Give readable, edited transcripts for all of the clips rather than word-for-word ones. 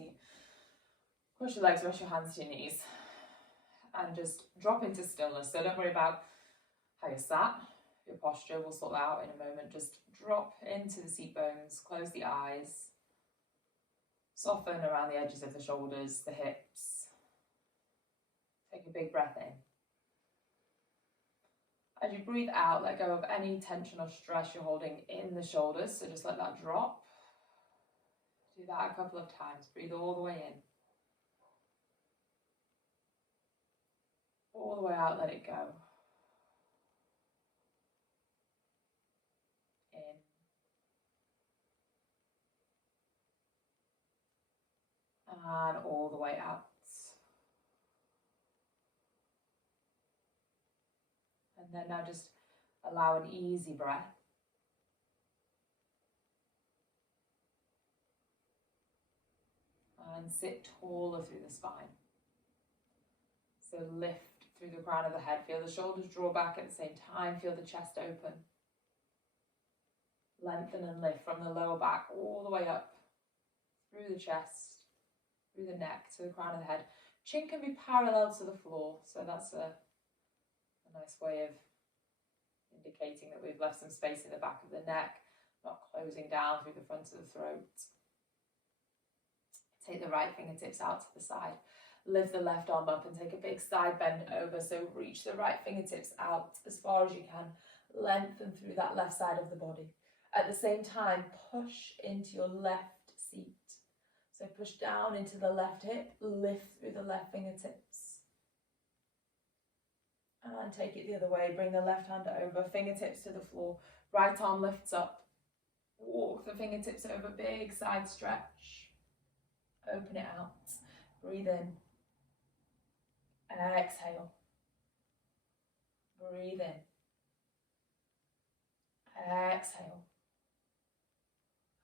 seat. Cross your legs, rest your hands to your knees, and just drop into stillness. So don't worry about how you're sat. Your posture, we'll sort that out in a moment. Just drop into the seat bones, close the eyes, soften around the edges of the shoulders, the hips. Take a big breath in. As you breathe out, let go of any tension or stress you're holding in the shoulders, so just let that drop. Do that a couple of times. Breathe all the way in. All the way out, let it go. In. And all the way out. And then now just allow an easy breath. And sit taller through the spine. So lift through the crown of the head. Feel the shoulders draw back at the same time. Feel the chest open. Lengthen and lift from the lower back all the way up through the chest, through the neck to the crown of the head. Chin can be parallel to the floor, so that's a nice way of indicating that we've left some space in the back of the neck, not closing down through the front of the throat. Take the right fingertips out to the side. Lift the left arm up and take a big side bend over. So reach the right fingertips out as far as you can. Lengthen through that left side of the body. At the same time, push into your left seat. So push down into the left hip, lift through the left fingertips. And take it the other way. Bring the left hand over, fingertips to the floor. Right arm lifts up. Walk the fingertips over, big side stretch. Open it out. Breathe in. Exhale. Breathe in. Exhale.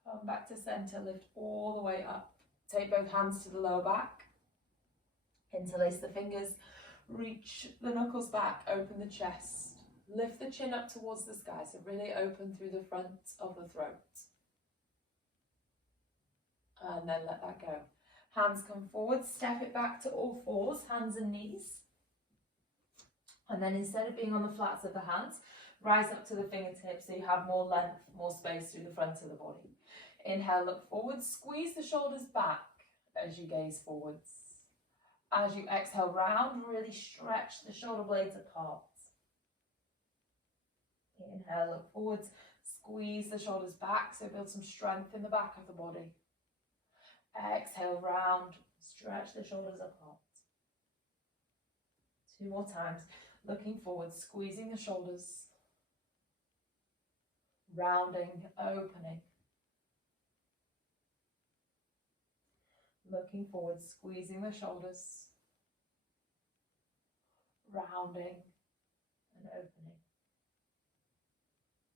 Come back to center, lift all the way up. Take both hands to the lower back. Interlace the fingers. Reach the knuckles back, open the chest. Lift the chin up towards the sky, so really open through the front of the throat. And then let that go. Hands come forward, step it back to all fours, hands and knees. And then instead of being on the flats of the hands, rise up to the fingertips so you have more length, more space through the front of the body. Inhale, look forward, squeeze the shoulders back as you gaze forwards. As you exhale round, really stretch the shoulder blades apart. Inhale, look forwards, squeeze the shoulders back, so build some strength in the back of the body. Exhale round, stretch the shoulders apart. 2 more times, looking forward, squeezing the shoulders, rounding, opening. Looking forward, squeezing the shoulders, rounding and opening.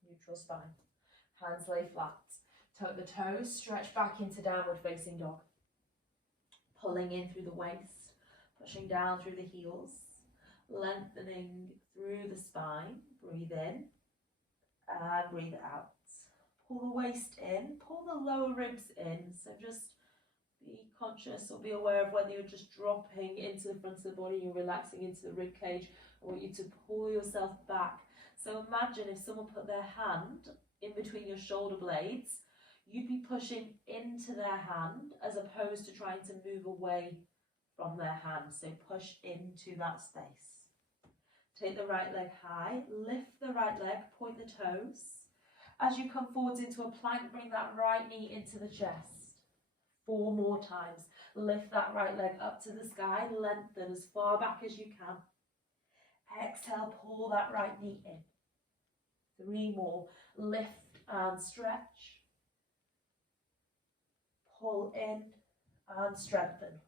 Neutral spine. Hands lay flat. Tuck the toes, stretch back into downward facing dog. Pulling in through the waist, pushing down through the heels, lengthening through the spine. Breathe in and breathe out. Pull the waist in, pull the lower ribs in. So just be conscious or be aware of whether you're just dropping into the front of the body, you're relaxing into the rib cage. I want you to pull yourself back. So imagine if someone put their hand in between your shoulder blades, you'd be pushing into their hand as opposed to trying to move away from their hand. So push into that space. Take the right leg high, lift the right leg, point the toes. As you come forwards into a plank, bring that right knee into the chest. 4 more times. Lift that right leg up to the sky, lengthen as far back as you can. Exhale, pull that right knee in. 3 more. Lift and stretch. Pull in and strengthen.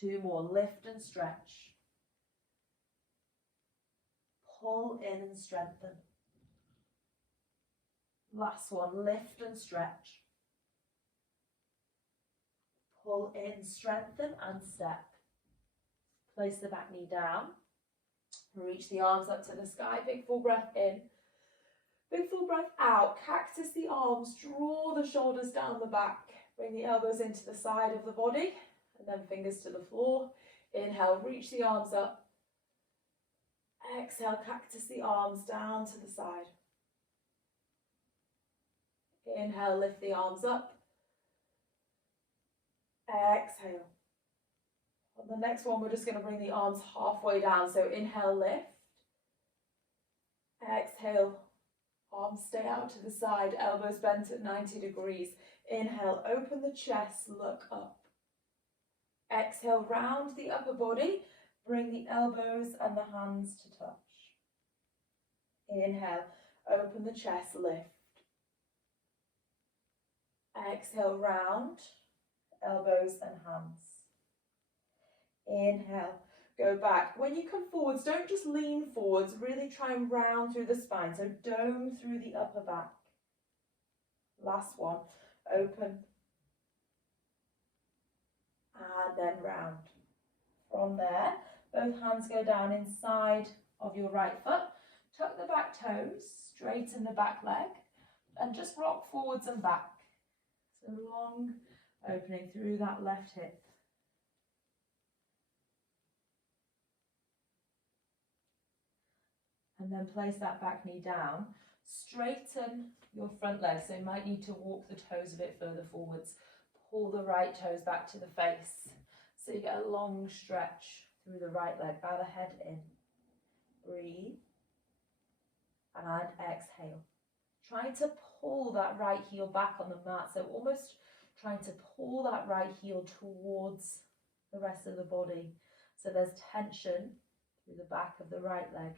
2 more. Lift and stretch. Pull in and strengthen. Last one. Lift and stretch. Pull in, strengthen and step. Place the back knee down. Reach the arms up to the sky. Big full breath in. Big full breath out. Cactus the arms. Draw the shoulders down the back. Bring the elbows into the side of the body and then fingers to the floor. Inhale, reach the arms up. Exhale, cactus the arms down to the side. Inhale, lift the arms up. Exhale. On the next one, we're just going to bring the arms halfway down. So inhale, lift. Exhale, arms stay out to the side, elbows bent at 90 degrees. Inhale, open the chest, look up. Exhale, round the upper body. Bring the elbows and the hands to touch. Inhale, open the chest, lift. Exhale, round, elbows and hands. Inhale, go back. When you come forwards, don't just lean forwards, really try and round through the spine. So dome through the upper back. Last one, open. And then round. From there, both hands go down inside of your right foot. Tuck the back toes, straighten the back leg, and just rock forwards and back. So long opening through that left hip. And then place that back knee down. Straighten your front leg, so you might need to walk the toes a bit further forwards. Pull the right toes back to the face. So you get a long stretch through the right leg. Bow the head in. Breathe. And exhale. Trying to pull that right heel back on the mat. So almost trying to pull that right heel towards the rest of the body. So there's tension through the back of the right leg.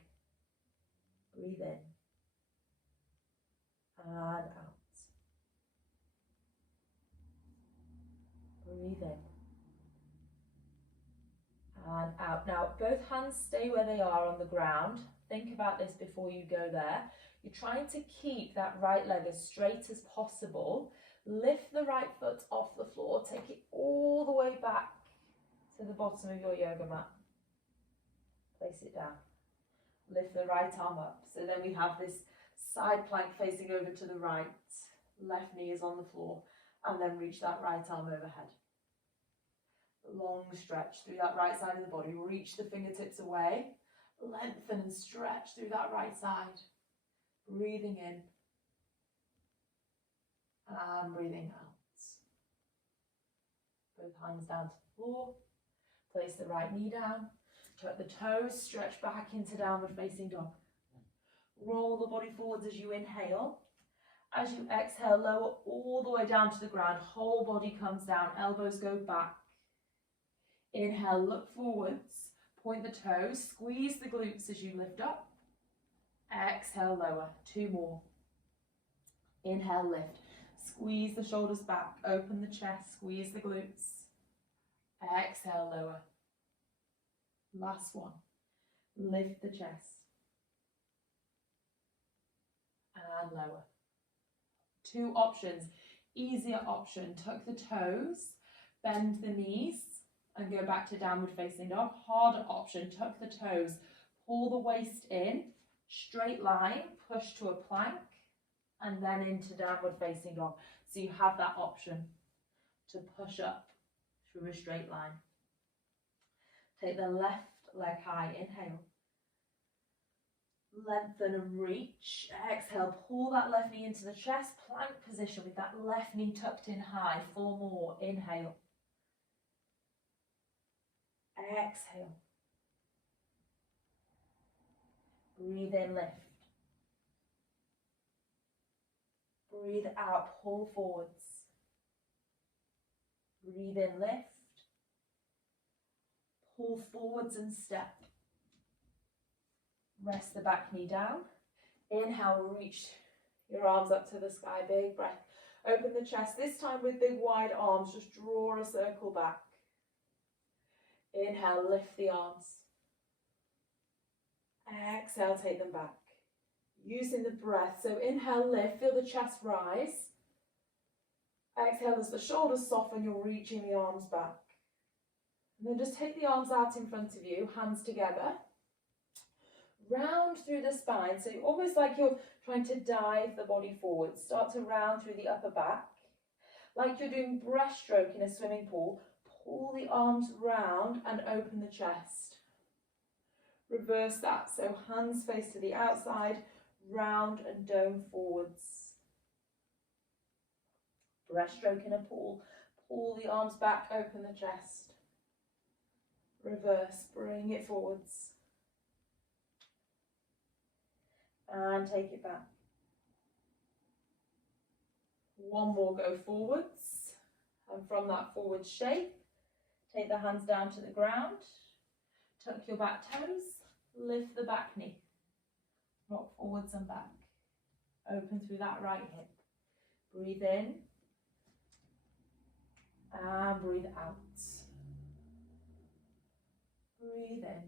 Breathe in. And out. Breathe in. And out. Now, both hands stay where they are on the ground. Think about this before you go there. You're trying to keep that right leg as straight as possible. Lift the right foot off the floor. Take it all the way back to the bottom of your yoga mat. Place it down. Lift the right arm up. So then we have this side plank facing over to the right. Left knee is on the floor. And then reach that right arm overhead. Long stretch through that right side of the body. Reach the fingertips away. Lengthen and stretch through that right side. Breathing in. And breathing out. Both hands down to the floor. Place the right knee down. Tuck the toes, stretch back into downward facing dog. Roll the body forwards as you inhale. As you exhale, lower all the way down to the ground. Whole body comes down, elbows go back. Inhale, look forwards. Point the toes, squeeze the glutes as you lift up. Exhale, lower. 2 more. Inhale, lift. Squeeze the shoulders back, open the chest, squeeze the glutes. Exhale, lower. Last one. Lift the chest. And lower. 2 options. Easier option, tuck the toes, bend the knees, and go back to downward facing dog. Harder option, tuck the toes, pull the waist in, straight line, push to a plank, and then into downward facing dog. So you have that option to push up through a straight line. Take the left leg high, inhale. Lengthen and reach. Exhale, pull that left knee into the chest, plank position with that left knee tucked in high. 4 more, inhale. Exhale. Breathe in, lift. Breathe out, pull forwards. Breathe in, lift. Pull forwards and step. Rest the back knee down. Inhale, reach your arms up to the sky. Big breath. Open the chest, this time with big wide arms. Just draw a circle back. Inhale, lift the arms. Exhale, take them back. Using the breath. So inhale, lift, feel the chest rise. Exhale, as the shoulders soften, you're reaching the arms back. And then just take the arms out in front of you, hands together. Round through the spine, so almost like you're trying to dive the body forward. Start to round through the upper back. Like you're doing breaststroke in a swimming pool, pull the arms round and open the chest. Reverse that, so hands face to the outside, round and dome forwards. Breaststroke in a pool, pull the arms back, open the chest. Reverse, bring it forwards. And take it back. One more, go forwards. And from that forward shape, take the hands down to the ground. Tuck your back toes, lift the back knee. Rock forwards and back. Open through that right hip. Breathe in. And breathe out. Breathe in.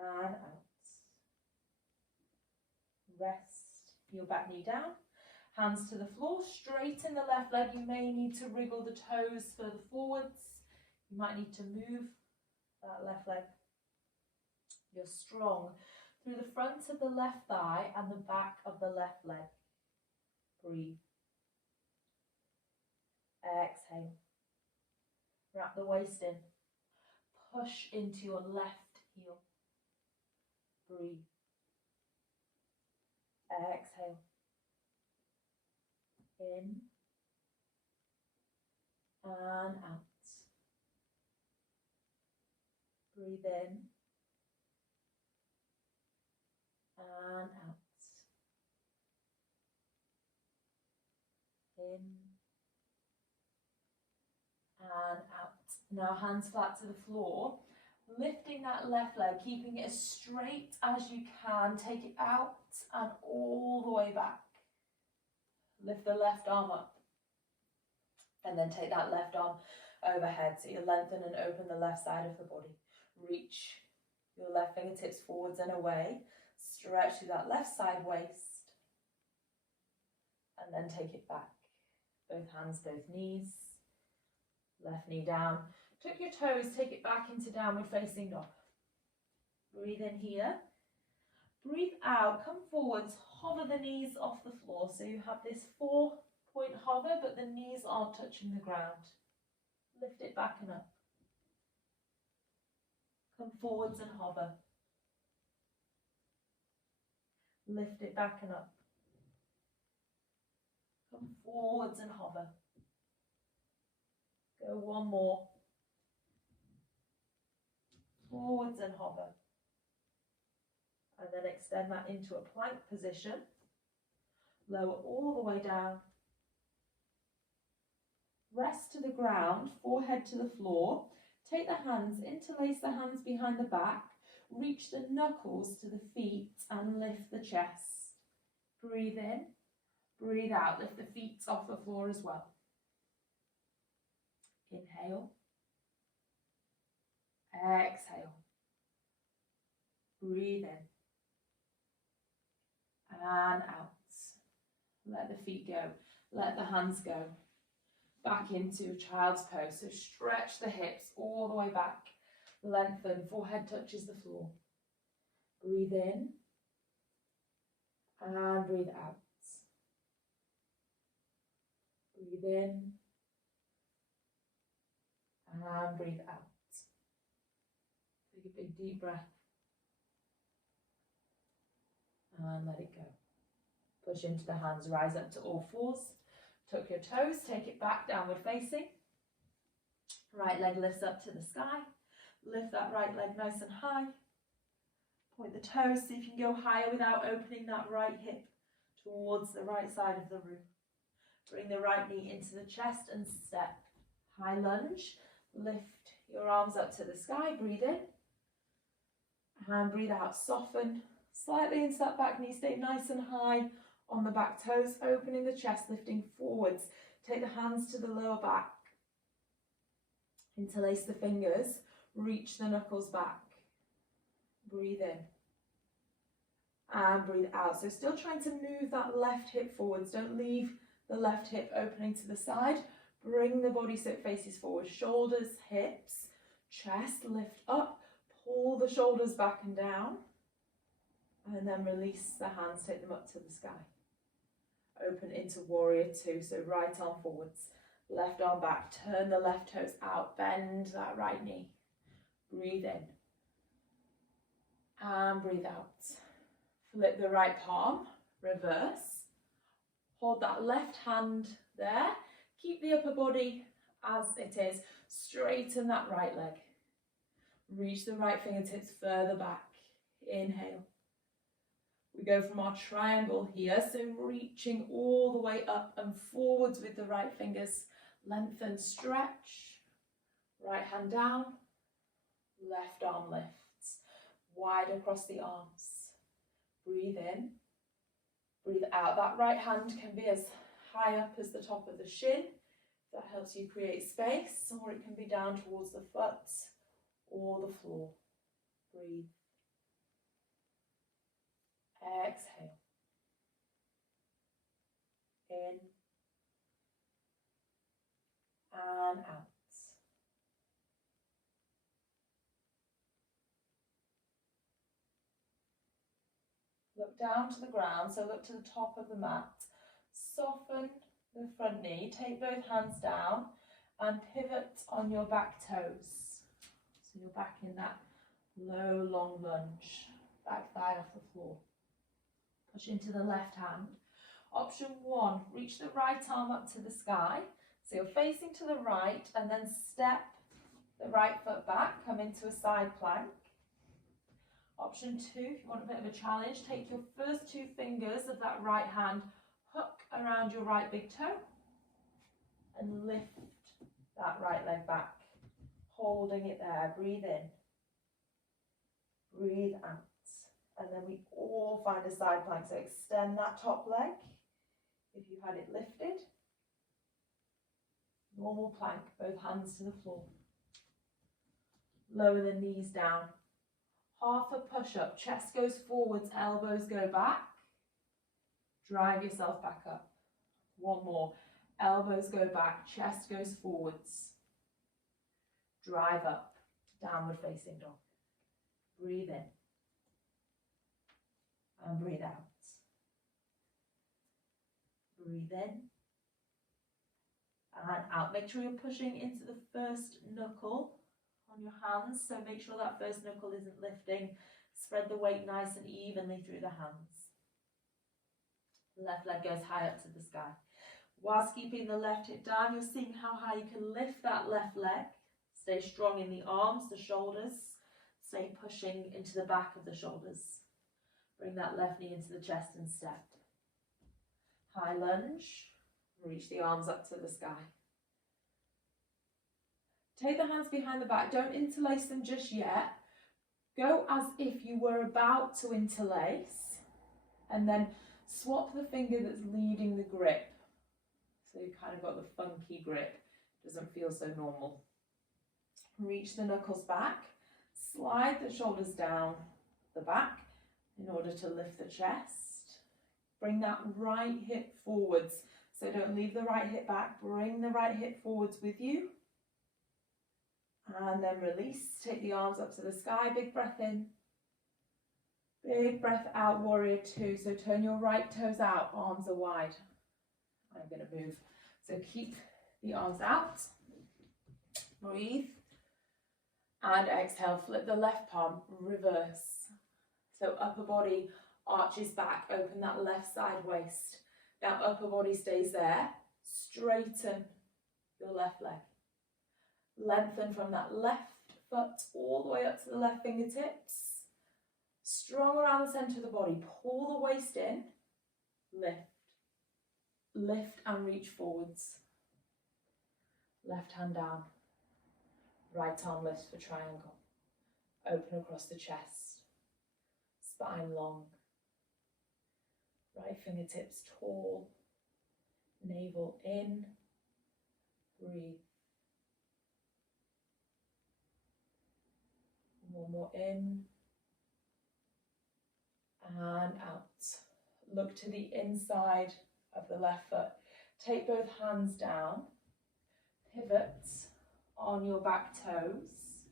And out. Rest your back knee down. Hands to the floor, straighten the left leg. You may need to wriggle the toes further forwards. You might need to move that left leg. You're strong through the front of the left thigh and the back of the left leg. Breathe. Exhale. Wrap the waist in. Push into your left heel. Breathe. Exhale. In and out. Breathe in and out. In and out. Now hands flat to the floor. Lifting that left leg, keeping it as straight as you can. Take it out and all the way back. Lift the left arm up. And then take that left arm overhead. So you lengthen and open the left side of the body. Reach your left fingertips forwards and away. Stretch through that left side waist. And then take it back. Both hands, both knees. Left knee down. Tuck your toes, take it back into downward facing dog. Breathe in here. Breathe out, come forwards, hover the knees off the floor. So you have this 4-point hover, but the knees aren't touching the ground. Lift it back and up. Come forwards and hover. Lift it back and up. Come forwards and hover. Go one more. Forwards and hover. And then extend that into a plank position. Lower all the way down. Rest to the ground, forehead to the floor. Take the hands, interlace the hands behind the back. Reach the knuckles to the feet and lift the chest. Breathe in, breathe out. Lift the feet off the floor as well. Inhale. Exhale. Breathe in. And out. Let the feet go. Let the hands go. Back into child's pose. So stretch the hips all the way back. Lengthen. Forehead touches the floor. Breathe in. And breathe out. Breathe in. And breathe out. Take a big deep breath. And let it go. Push into the hands, rise up to all fours. Tuck your toes, take it back, downward facing. Right leg lifts up to the sky. Lift that right leg nice and high. Point the toes, see if you can go higher without opening that right hip towards the right side of the room. Bring the right knee into the chest and step. High lunge. Lift your arms up to the sky. Breathe in. And breathe out. Soften slightly into that back knee. Stay nice and high on the back toes. Opening the chest, lifting forwards. Take the hands to the lower back. Interlace the fingers. Reach the knuckles back. Breathe in. And breathe out. So still trying to move that left hip forwards. Don't leave the left hip opening to the side. Bring the body so it faces forward. Shoulders, hips, chest, lift up. Pull the shoulders back and down. And then release the hands, take them up to the sky. Open into warrior two, so right arm forwards, left arm back, turn the left toes out, bend that right knee. Breathe in and breathe out. Flip the right palm, reverse. Hold that left hand there. Keep the upper body as it is. Straighten that right leg. Reach the right fingertips further back. Inhale. We go from our triangle here, so reaching all the way up and forwards with the right fingers. Lengthen, stretch. Right hand down. Left arm lifts. Wide across the arms. Breathe in. Breathe out. That right hand can be as high up as the top of the shin. That helps you create space, or it can be down towards the foot or the floor. Breathe. Exhale. In and out. Look down to the ground, so look to the top of the mat. Soften the front knee, take both hands down and pivot on your back toes. So you're back in that low, long lunge, back thigh off the floor. Push into the left hand. Option one, reach the right arm up to the sky. So you're facing to the right and then step the right foot back, come into a side plank. Option two, if you want a bit of a challenge, take your first two fingers of that right hand, hook around your right big toe and lift that right leg back, holding it there. Breathe in, breathe out, and then we all find a side plank. So extend that top leg if you had it lifted. Normal plank, both hands to the floor. Lower the knees down. Half a push-up, chest goes forwards, elbows go back. Drive yourself back up. One more. Elbows go back, chest goes forwards. Drive up, downward facing dog. Breathe in. And breathe out. Breathe in. And out. Make sure you're pushing into the first knuckle on your hands, so make sure that first knuckle isn't lifting. Spread the weight nice and evenly through the hands. The left leg goes high up to the sky. Whilst keeping the left hip down, you're seeing how high you can lift that left leg. Stay strong in the arms, the shoulders. Stay pushing into the back of the shoulders. Bring that left knee into the chest and step. High lunge. Reach the arms up to the sky. Take the hands behind the back. Don't interlace them just yet. Go as if you were about to interlace, and then swap the finger that's leading the grip. So you've kind of got the funky grip. Doesn't feel so normal. Reach the knuckles back. Slide the shoulders down the back in order to lift the chest. Bring that right hip forwards. So don't leave the right hip back. Bring the right hip forwards with you. And then release. Take the arms up to the sky. Big breath in. Big breath out, warrior two. So turn your right toes out. Arms are wide. I'm going to move. So keep the arms out. Breathe. And exhale. Flip the left palm. Reverse. So upper body arches back. Open that left side waist. Now upper body stays there. Straighten your left leg. Lengthen from that left foot all the way up to the left fingertips. Strong around the centre of the body. Pull the waist in. Lift. Lift and reach forwards. Left hand down. Right arm lifts for triangle. Open across the chest. Spine long. Right fingertips tall. Navel in. Breathe. One more in and out. Look to the inside of the left foot. Take both hands down. Pivot on your back toes.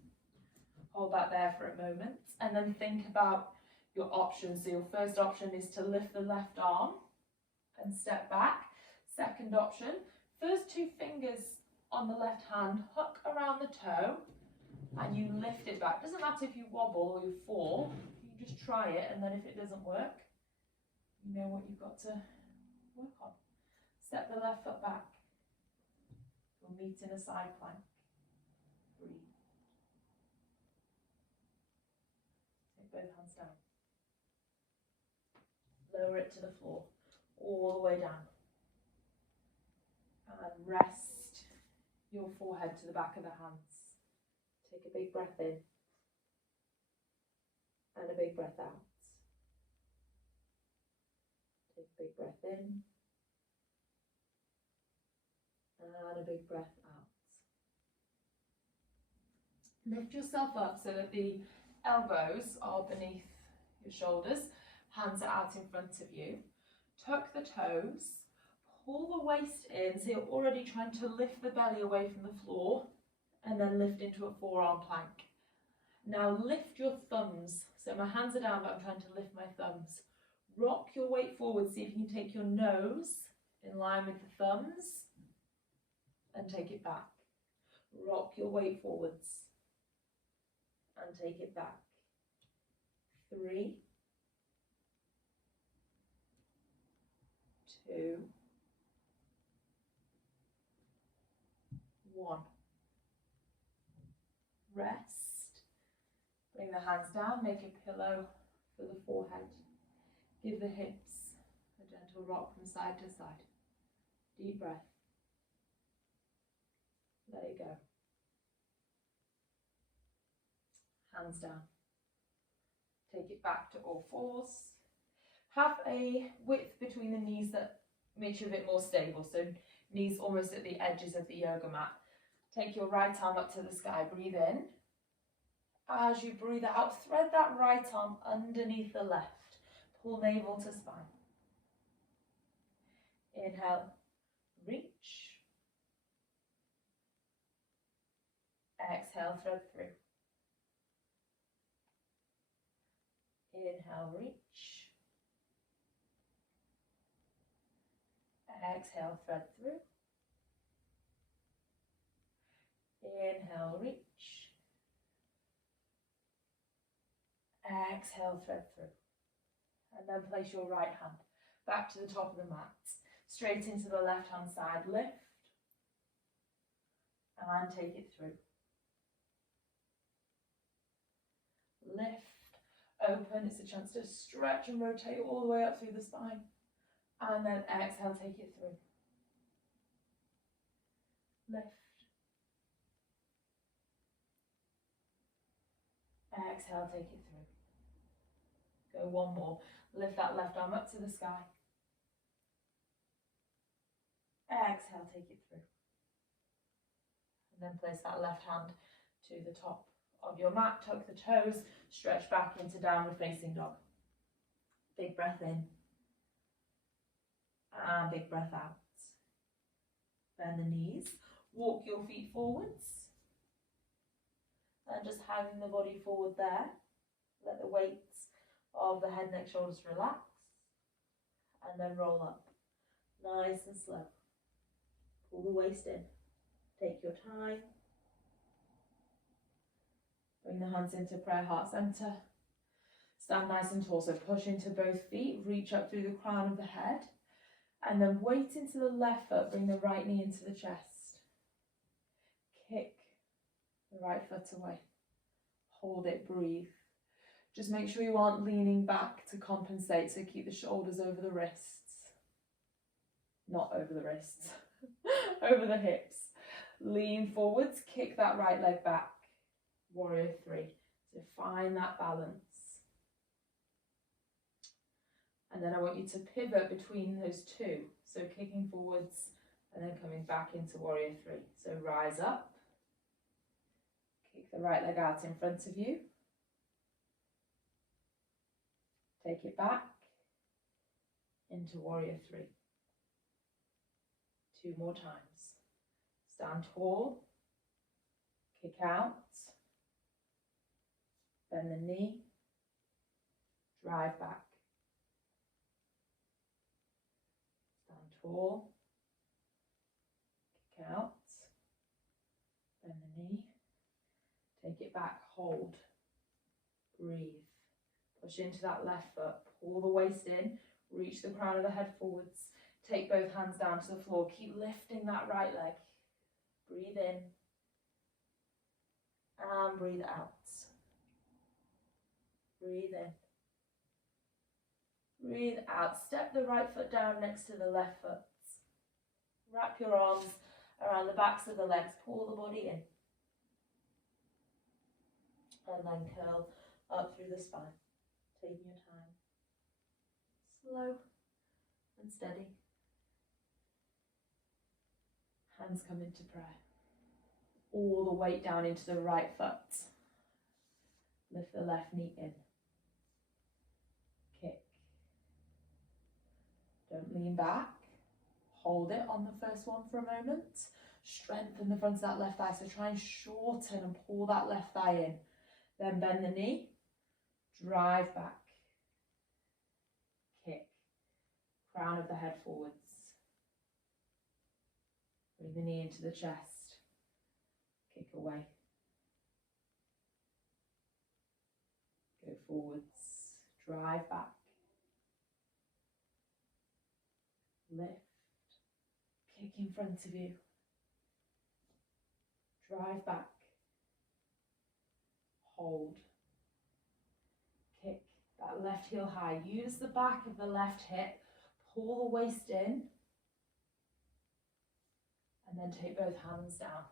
Hold that there for a moment and then think about your options. So your first option is to lift the left arm and step back. Second option, first two fingers on the left hand, hook around the toe and you lift it back. Doesn't matter if you wobble or you fall, you just try it, and then if it doesn't work, you know what you've got to work on. Step the left foot back. We'll meet in a side plank. Breathe. Take both hands down. Lower it to the floor, all the way down. And rest your forehead to the back of the hands. Take a big breath in and a big breath out. Take a big breath in and a big breath out. Lift yourself up so that the elbows are beneath your shoulders, hands are out in front of you. Tuck the toes, pull the waist in so you're already trying to lift the belly away from the floor, and then lift into a forearm plank. Now lift your thumbs. So my hands are down, but I'm trying to lift my thumbs. Rock your weight forward, see if you can take your nose in line with the thumbs and take it back. Rock your weight forwards and take it back. 3, 2, 1. Rest. Bring the hands down, make a pillow for the forehead. Give the hips a gentle rock from side to side. Deep breath. Let it go. Hands down. Take it back to all fours. Have a width between the knees that makes you a bit more stable. So knees almost at the edges of the yoga mat. Take your right arm up to the sky. Breathe in. As you breathe out, thread that right arm underneath the left. Pull navel to spine. Inhale, reach. Exhale, thread through. Inhale, reach. Exhale, thread through. Inhale, reach. Exhale, thread through. And then place your right hand back to the top of the mat. Straight into the left hand side. Lift. And take it through. Lift. Open. It's a chance to stretch and rotate all the way up through the spine. And then exhale, take it through. Lift. Exhale, take it through. Go one more. Lift that left arm up to the sky. Exhale, take it through. And then place that left hand to the top of your mat. Tuck the toes. Stretch back into downward facing dog. Big breath in. And big breath out. Bend the knees. Walk your feet forwards. And just hanging the body forward there. Let the weight of the head, neck, shoulders relax. And then roll up. Nice and slow. Pull the waist in. Take your time. Bring the hands into prayer heart center. Stand nice and tall. So push into both feet. Reach up through the crown of the head. And then weight into the left foot. Bring the right knee into the chest. Kick the right foot away. Hold it, breathe. Just make sure you aren't leaning back to compensate, so keep the shoulders over the wrists. Not over the wrists, over the hips. Lean forwards, kick that right leg back. Warrior 3. So find that balance. And then I want you to pivot between those two. So kicking forwards and then coming back into Warrior 3. So rise up. Kick the right leg out in front of you. Take it back into Warrior 3. 2 more times. Stand tall. Kick out. Bend the knee. Drive back. tall. Kick out. Bend the knee. Take it back, hold. Breathe. Push into that left foot. Pull the waist in. Reach the crown of the head forwards. Take both hands down to the floor. Keep lifting that right leg. Breathe in. And breathe out. Breathe in. Breathe out. Step the right foot down next to the left foot. Wrap your arms around the backs of the legs. Pull the body in. And then curl up through the spine. Taking your time. Slow and steady. Hands come into prayer. All the weight down into the right foot. Lift the left knee in. Kick. Don't lean back. Hold it on the first one for a moment. Strengthen the front of that left thigh. So try and shorten and pull that left thigh in. Then bend the knee. Drive back. Kick. Crown of the head forwards. Bring the knee into the chest. Kick away. Go forwards. Drive back. Lift. Kick in front of you. Drive back. Hold. Kick that left heel high. Use the back of the left hip. Pull the waist in. And then take both hands down.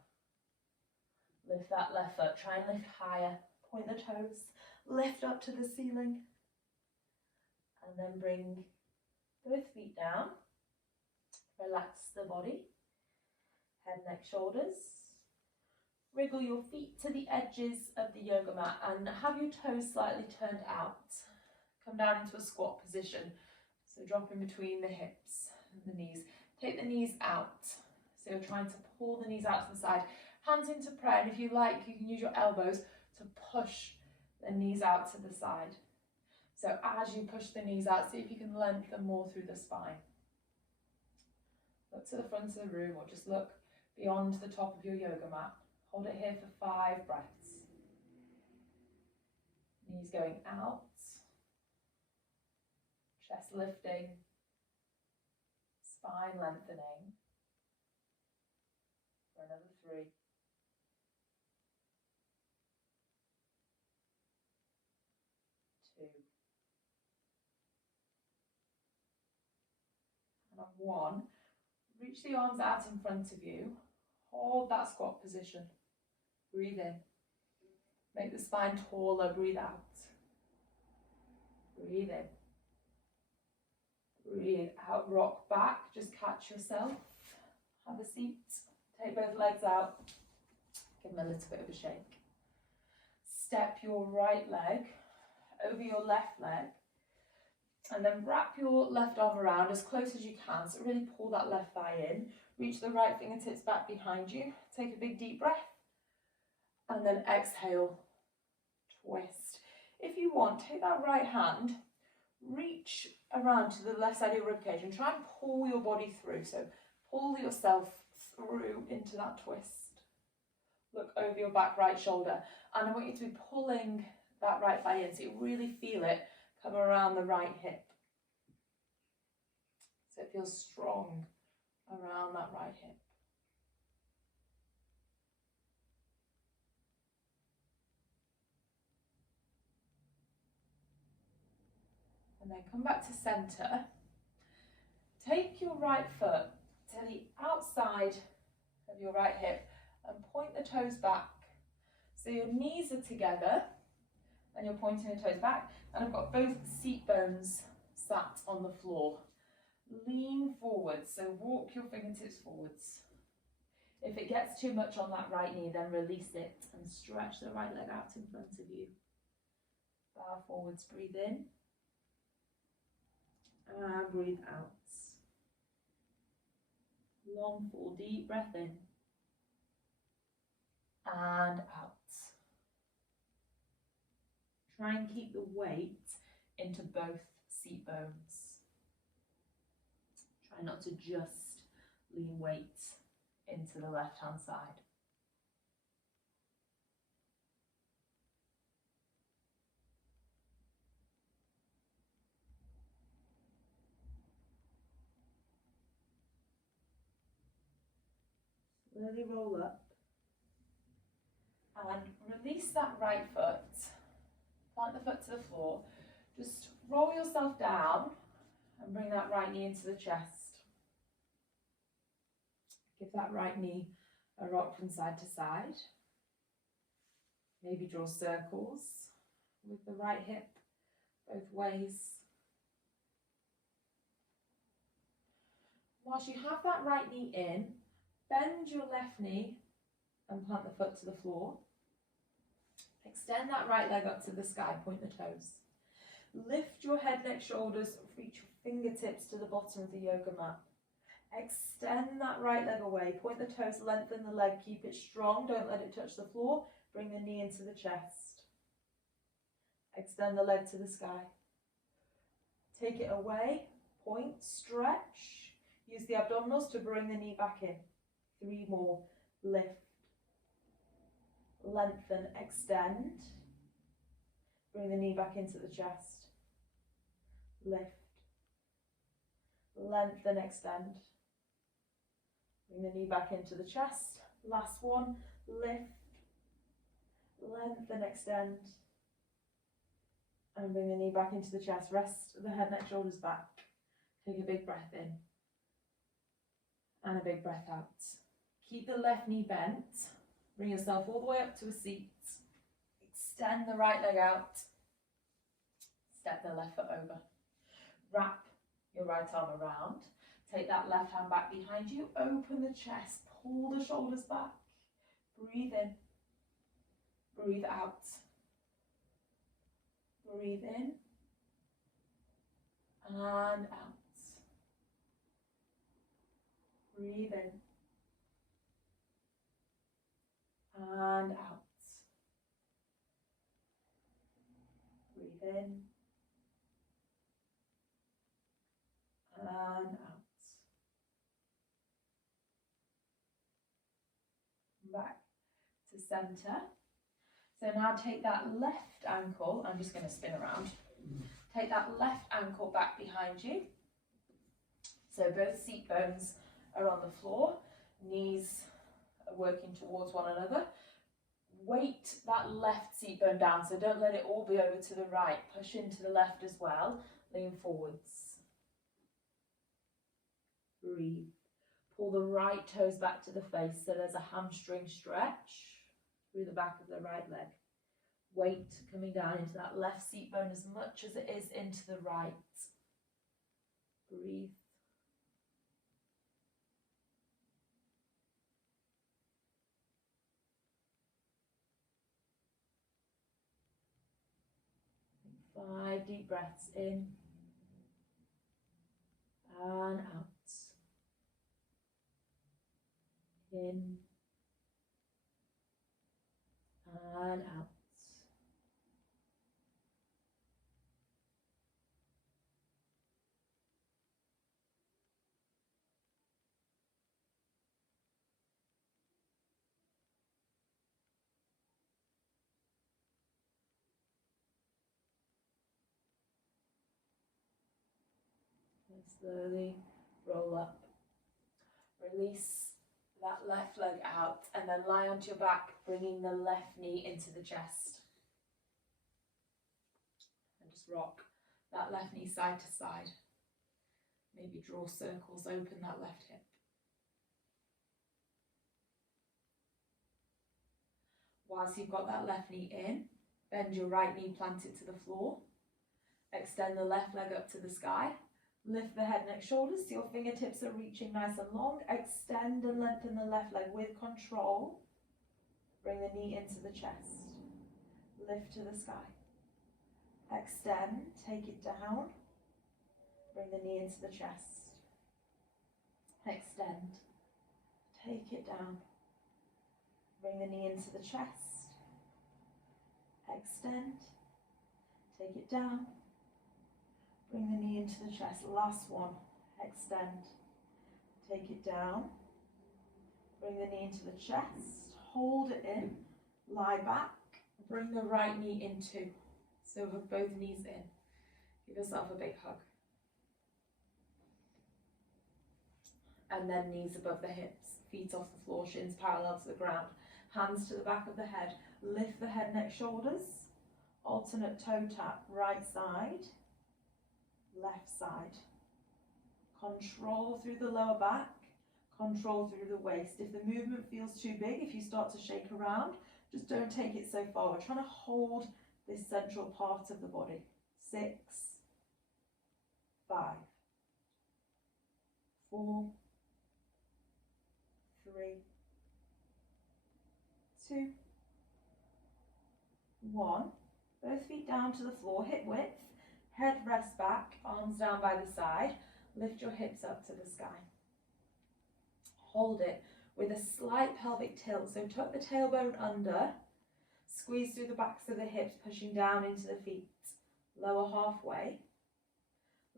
Lift that left foot. Try and lift higher. Point the toes. Lift up to the ceiling. And then bring both feet down. Relax the body. Head, neck, shoulders. Wriggle your feet to the edges of the yoga mat and have your toes slightly turned out. Come down into a squat position. So drop in between the hips and the knees. Take the knees out. So you're trying to pull the knees out to the side. Hands into prayer, and if you like, you can use your elbows to push the knees out to the side. So as you push the knees out, see if you can lengthen more through the spine. Look to the front of the room or just look beyond the top of your yoga mat. Hold it here for 5 breaths. Knees going out. Chest lifting. Spine lengthening. For another 3. 2. And on 1, reach the arms out in front of you. Hold that squat position. Breathe in. Make the spine taller. Breathe out. Breathe in. Breathe out. Rock back. Just catch yourself. Have a seat. Take both legs out. Give them a little bit of a shake. Step your right leg over your left leg. And then wrap your left arm around as close as you can. So really pull that left thigh in. Reach the right fingertips back behind you. Take a big deep breath. And then exhale. Twist. If you want, take that right hand. Reach around to the left side of your ribcage and try and pull your body through. So pull yourself through into that twist. Look over your back right shoulder. And I want you to be pulling that right thigh in so you really feel it come around the right hip. So it feels strong around that right hip. And then come back to center. Take your right foot to the outside of your right hip and point the toes back. So your knees are together and you're pointing the toes back. And I've got both seat bones sat on the floor. Lean forwards, so walk your fingertips forwards. If it gets too much on that right knee, then release it and stretch the right leg out in front of you. Bow forwards, breathe in. And breathe out. Long, full, deep breath in. And out. Try and keep the weight into both seat bones. Try Try not to just lean weight into the left hand side. Slowly roll up and release that right foot. Plant the foot to the floor. Just roll yourself down and bring that right knee into the chest. Give that right knee a rock from side to side. Maybe draw circles with the right hip both ways. Whilst you have that right knee in, bend your left knee and plant the foot to the floor. Extend that right leg up to the sky, point the toes. Lift your head, neck, shoulders, reach your fingertips to the bottom of the yoga mat. Extend that right leg away, point the toes, lengthen the leg, keep it strong, don't let it touch the floor. Bring the knee into the chest. Extend the leg to the sky. Take it away, point, stretch. Use the abdominals to bring the knee back in. 3 more, lift. Lengthen, extend. Bring the knee back into the chest. Lift. Lengthen, extend. Bring the knee back into the chest. Last one, lift. Lengthen, extend. And bring the knee back into the chest. Rest the head, neck, shoulders back. Take a big breath in. And a big breath out. Keep the left knee bent. Bring yourself all the way up to a seat. Extend the right leg out. Step the left foot over. Wrap your right arm around. Take that left hand back behind you. Open the chest. Pull the shoulders back. Breathe in. Breathe out. Breathe in. And out. Breathe in. And out. Breathe in. And out. Back to center. So now take that left ankle, I'm just going to spin around. Take that left ankle back behind you. So both seat bones are on the floor, knees are working towards one another. Weight that left seat bone down, so don't let it all be over to the right. Push into the left as well. Lean forwards. Breathe. Pull the right toes back to the face, so there's a hamstring stretch through the back of the right leg. Weight coming down into that left seat bone as much as it is into the right. Breathe. Five deep breaths in and out. In and out. And slowly roll up. Release that left leg out and then lie onto your back, bringing the left knee into the chest. And just rock that left knee side to side. Maybe draw circles, open that left hip. Whilst you've got that left knee in, bend your right knee, plant it to the floor. Extend the left leg up to the sky. Lift the head, neck, shoulders so your fingertips are reaching nice and long. Extend and lengthen the left leg with control. Bring the knee into the chest. Lift to the sky. Extend, take it down. Bring the knee into the chest. Extend, take it down. Bring the knee into the chest. Extend, take it down. Bring the knee into the chest. Last one. Extend. Take it down. Bring the knee into the chest. Hold it in. Lie back. Bring the right knee in too. So with both knees in. Give yourself a big hug. And then knees above the hips. Feet off the floor. Shins parallel to the ground. Hands to the back of the head. Lift the head, neck, shoulders. Alternate toe tap. Right side. Left side. Control through the lower back. Control through the waist. If the movement feels too big, if you start to shake around, just don't take it so far. We're trying to hold this central part of the body. 6, 5, 4, 3, 2, 1. Both feet down to the floor, hip width. Head rests back, arms down by the side. Lift your hips up to the sky. Hold it with a slight pelvic tilt. So tuck the tailbone under. Squeeze through the backs of the hips, pushing down into the feet. Lower halfway.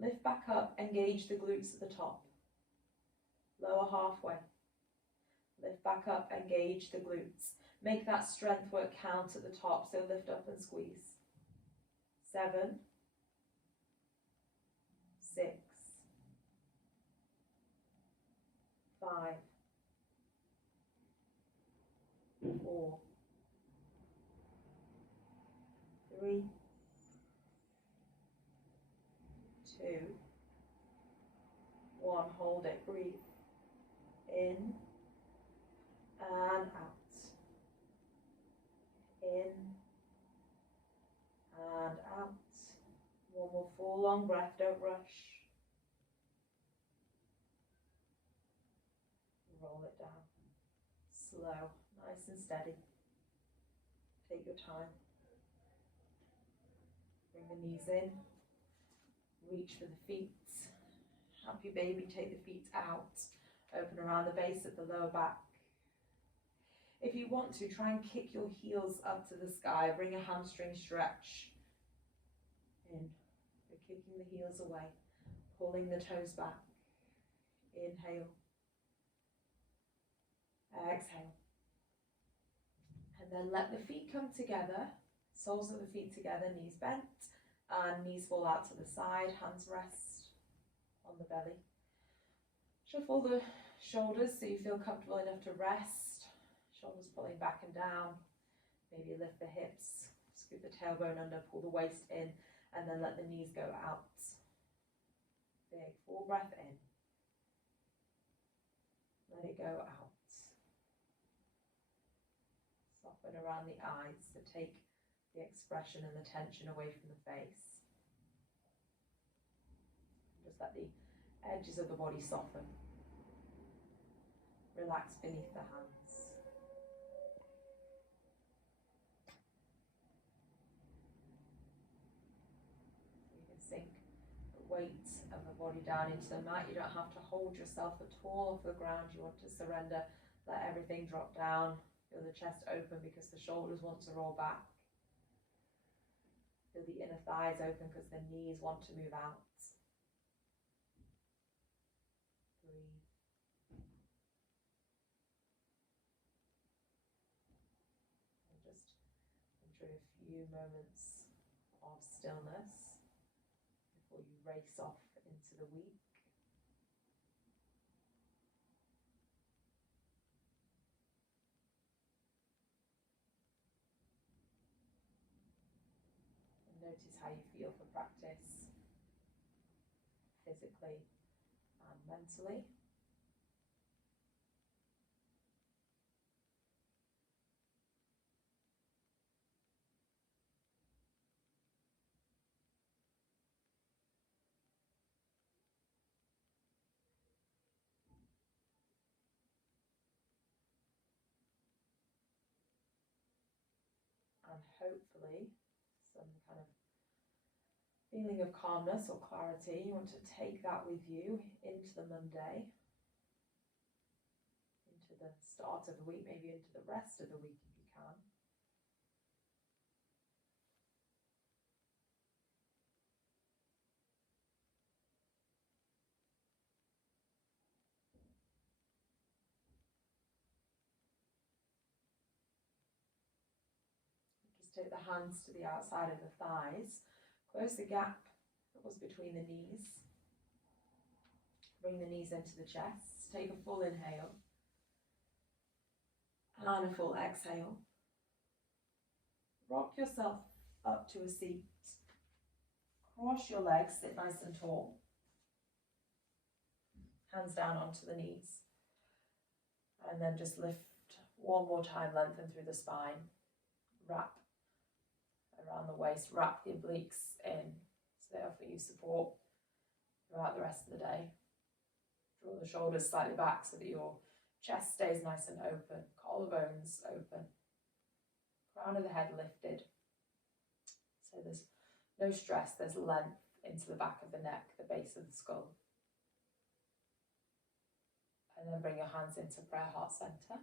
Lift back up, engage the glutes at the top. Lower halfway. Lift back up, engage the glutes. Make that strength work count at the top, so lift up and squeeze. 7, 6, 5, 4, 3, 2, 1. Hold it, breathe. In and out. In and out. One more full long breath, don't rush. Roll it down. Slow, nice and steady. Take your time. Bring the knees in. Reach for the feet. Happy baby, take the feet out. Open around the base of the lower back. If you want to, try and kick your heels up to the sky. Bring a hamstring stretch. In. You're kicking the heels away. Pulling the toes back. Inhale. Exhale. And then let the feet come together. Soles of the feet together, knees bent. And knees fall out to the side. Hands rest on the belly. Shuffle the shoulders so you feel comfortable enough to rest. Shoulders pulling back and down. Maybe lift the hips, scoop the tailbone under, pull the waist in, and then let the knees go out. Big full breath in. Let it go out. Soften around the eyes to take the expression and the tension away from the face. Just let the edges of the body soften. Relax beneath the hands. You can sink the weight of the body down into the mat. You don't have to hold yourself at all off the ground. You want to surrender. Let everything drop down. Feel the chest open because the shoulders want to roll back. Feel the inner thighs open because the knees want to move out. Breathe. And just enjoy a few moments of stillness before you race off into the week. Notice how you feel for practice, physically and mentally. And hopefully some kind of feeling of calmness or clarity. You want to take that with you into the Monday, into the start of the week, maybe into the rest of the week if you can. take the hands to the outside of the thighs. Close the gap that was between the knees. Bring the knees into the chest. Take a full inhale and a full exhale. Rock yourself up to a seat. Cross your legs, sit nice and tall. Hands down onto the knees. And then just lift one more time, lengthen through the spine. Wrap around the waist, wrap the obliques in so they offer you support throughout the rest of the day. Draw the shoulders slightly back so that your chest stays nice and open, collarbones open, crown of the head lifted. So there's no stress, there's length into the back of the neck, the base of the skull. And then bring your hands into prayer heart center.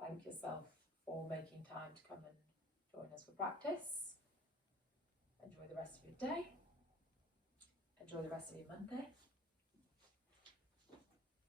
Thank yourself for making time to come and join us for practice. Enjoy the rest of your day. Enjoy the rest of your Monday.